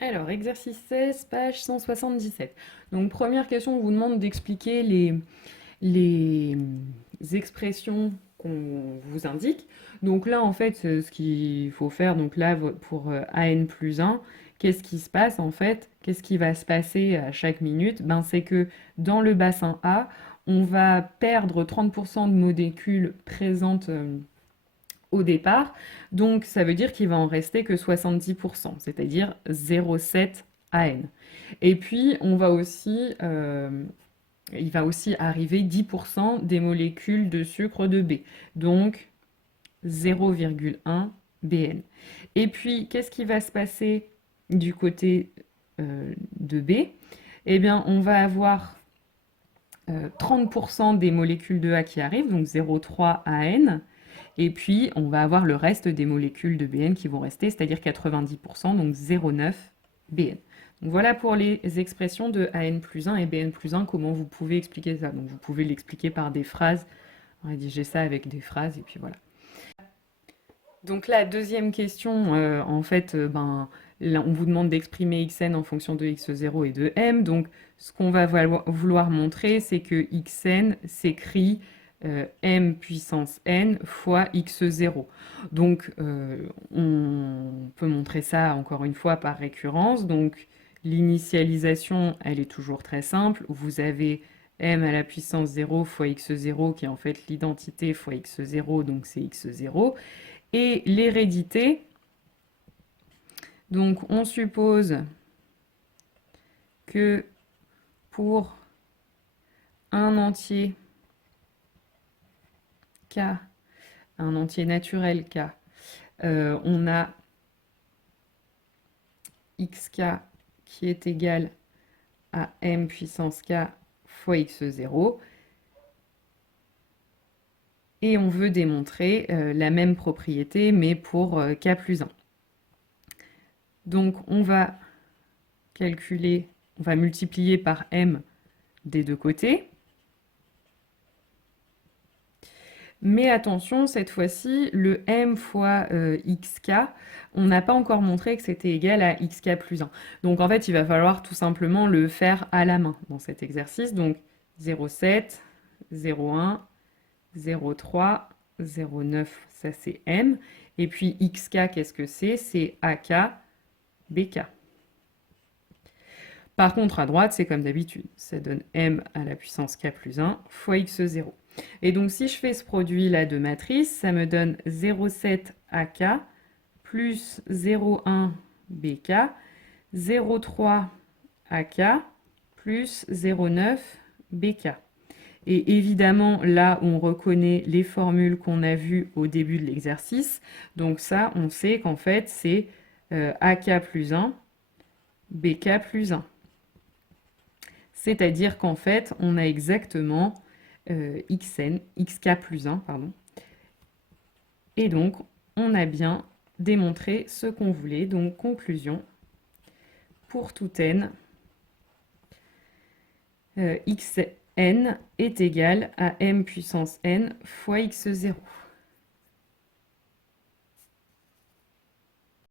Alors, exercice 16, page 177. Donc, première question, on vous demande d'expliquer les expressions qu'on vous indique. Donc là, en fait, ce qu'il faut faire, donc là, pour AN plus 1, qu'est-ce qui se passe en fait? Qu'est-ce qui va se passer à chaque minute? Ben, c'est que dans le bassin A, on va perdre 30% de molécules présentes au départ. Donc, ça veut dire qu'il va en rester que 70%, c'est-à-dire 0,7 AN. Et puis, il va aussi arriver 10% des molécules de sucre de B, donc 0,1 BN. Et puis, qu'est-ce qui va se passer du côté de B? Eh bien, on va avoir 30% des molécules de A qui arrivent, donc 0,3 AN, et puis on va avoir le reste des molécules de BN qui vont rester, c'est-à-dire 90%, donc 0,9 BN. Donc voilà pour les expressions de AN plus 1 et BN plus 1, comment vous pouvez expliquer ça. Donc vous pouvez l'expliquer par des phrases, rédiger ça avec des phrases, et puis voilà. Donc la deuxième question, en fait, là, on vous demande d'exprimer xn en fonction de x0 et de m. Donc ce qu'on va vouloir montrer, c'est que xn s'écrit m puissance n fois x0. Donc on peut montrer ça encore une fois par récurrence. Donc l'initialisation, elle est toujours très simple. Vous avez m à la puissance 0 fois x0 qui est en fait l'identité fois x0, donc c'est x0. Et l'hérédité, donc on suppose que pour un entier k, un entier naturel k, on a xk qui est égal à m puissance k fois x0. Et on veut démontrer la même propriété, mais pour k plus 1. Donc on va calculer, on va multiplier par m des deux côtés. Mais attention, cette fois-ci, le m fois xk, on n'a pas encore montré que c'était égal à xk plus 1. Donc en fait, il va falloir tout simplement le faire à la main dans cet exercice. Donc 0,7, 0,1, 0,3, 0,9, ça c'est m. Et puis xk, qu'est-ce que c'est? C'est ak, bk. Par contre, à droite, c'est comme d'habitude. Ça donne m à la puissance k plus 1 fois x0. Et donc, si je fais ce produit-là de matrice, ça me donne 0,7 AK plus 0,1 BK, 0,3 AK plus 0,9 BK. Et évidemment, là, on reconnaît les formules qu'on a vues au début de l'exercice. Donc ça, on sait qu'en fait, c'est AK plus 1, BK plus 1. C'est-à-dire qu'en fait, on a exactement xk plus 1, pardon. Et donc, on a bien démontré ce qu'on voulait. Donc, conclusion, pour tout n, xn est égal à m puissance n fois x0.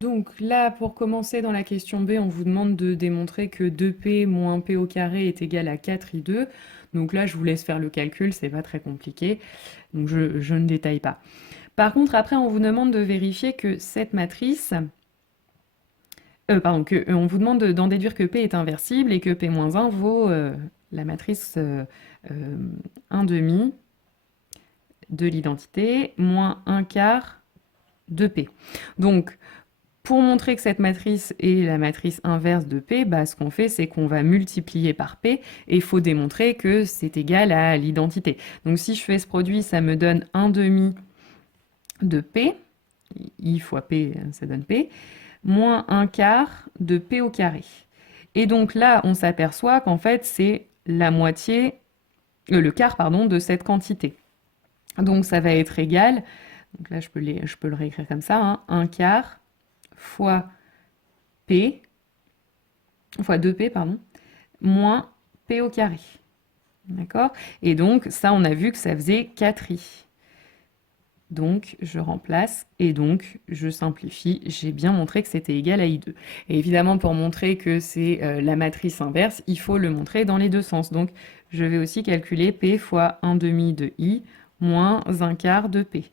Donc là, pour commencer dans la question B, on vous demande de démontrer que 2p moins p au carré est égal à 4i2. Donc là, je vous laisse faire le calcul, c'est pas très compliqué. Donc je ne détaille pas. Par contre, après, on vous demande de vérifier que cette matrice, on vous demande d'en déduire que P est inversible et que P-1 vaut la matrice 1 demi de l'identité moins 1 quart de P. Donc, pour montrer que cette matrice est la matrice inverse de P, ce qu'on fait, c'est qu'on va multiplier par P et il faut démontrer que c'est égal à l'identité. Donc, si je fais ce produit, ça me donne 1 demi de P, I fois P, ça donne P, moins 1 quart de P au carré. Et donc là, on s'aperçoit qu'en fait, c'est la moitié, le quart, pardon, de cette quantité. Donc ça va être égal, donc là je peux le réécrire comme ça, hein, 1 quart fois P, fois 2P, pardon, moins P au carré. D'accord? Et donc ça, on a vu que ça faisait 4i. Donc, je remplace et donc, je simplifie. J'ai bien montré que c'était égal à I2. Et évidemment, pour montrer que c'est la matrice inverse, il faut le montrer dans les deux sens. Donc, je vais aussi calculer P fois 1 demi de I moins 1 quart de P.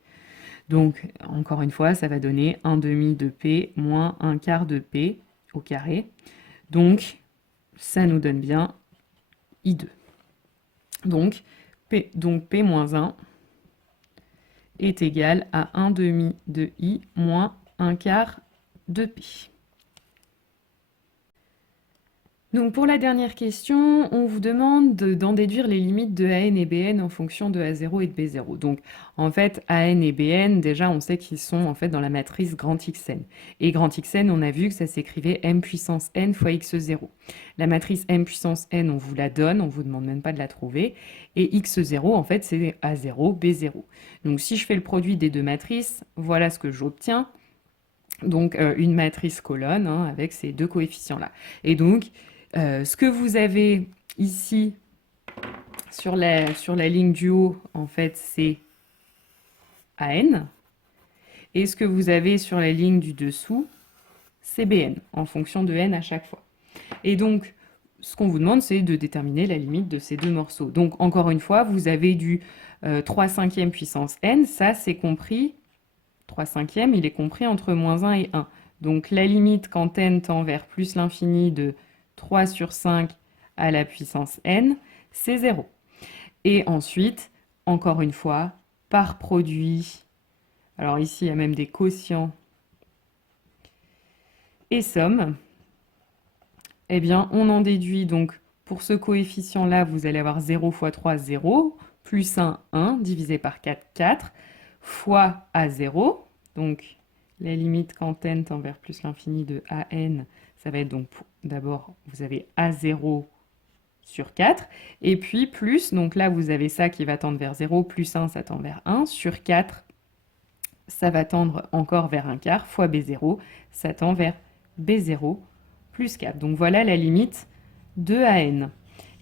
Donc, encore une fois, ça va donner 1 demi de P moins 1 quart de P au carré. Donc, ça nous donne bien I2. Donc, P moins 1 est égal à 1 demi de I moins 1 quart de P. Donc pour la dernière question, on vous demande d'en déduire les limites de AN et BN en fonction de A0 et de B0. Donc en fait, AN et BN, déjà on sait qu'ils sont en fait dans la matrice grand XN. Et grand XN, on a vu que ça s'écrivait M puissance N fois X0. La matrice M puissance N, on vous la donne, on vous demande même pas de la trouver. Et X0, en fait, c'est A0, B0. Donc si je fais le produit des deux matrices, voilà ce que j'obtiens. Donc une matrice colonne hein, avec ces deux coefficients-là. Et donc, ce que vous avez ici sur la ligne du haut, en fait, c'est AN. Et ce que vous avez sur la ligne du dessous, c'est BN, en fonction de N à chaque fois. Et donc, ce qu'on vous demande, c'est de déterminer la limite de ces deux morceaux. Donc, encore une fois, vous avez du 3/5 puissance N. Ça, c'est compris, 3/5, il est compris entre moins 1 et 1. Donc, la limite quand N tend vers plus l'infini de 3 sur 5 à la puissance N, c'est 0. Et ensuite, encore une fois, par produit, alors ici, il y a même des quotients et somme, eh bien, on en déduit donc pour ce coefficient-là, vous allez avoir 0 fois 3, 0, plus 1, 1, divisé par 4, 4, fois A0, donc la limite quand n tend vers plus l'infini de AN, ça va être donc, d'abord, vous avez A0 sur 4, et puis plus, donc là vous avez ça qui va tendre vers 0, plus 1, ça tend vers 1, sur 4, ça va tendre encore vers 1 quart, fois B0, ça tend vers B0 plus 4. Donc voilà la limite de AN.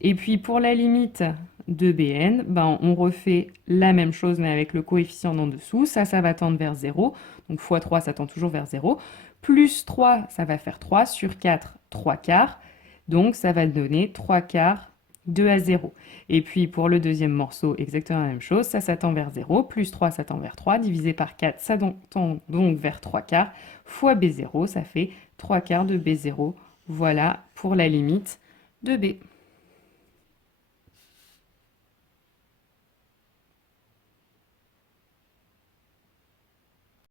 Et puis pour la limite de BN, ben, on refait la même chose mais avec le coefficient en dessous. Ça va tendre vers 0. Donc fois 3, ça tend toujours vers 0. Plus 3, ça va faire 3. Sur 4, 3 quarts. Donc ça va donner 3 quarts de A0. Et puis pour le deuxième morceau, exactement la même chose. Ça tend vers 0. Plus 3, ça tend vers 3. Divisé par 4, ça tend donc vers 3 quarts. Fois B0, ça fait 3 quarts de B0. Voilà pour la limite de B.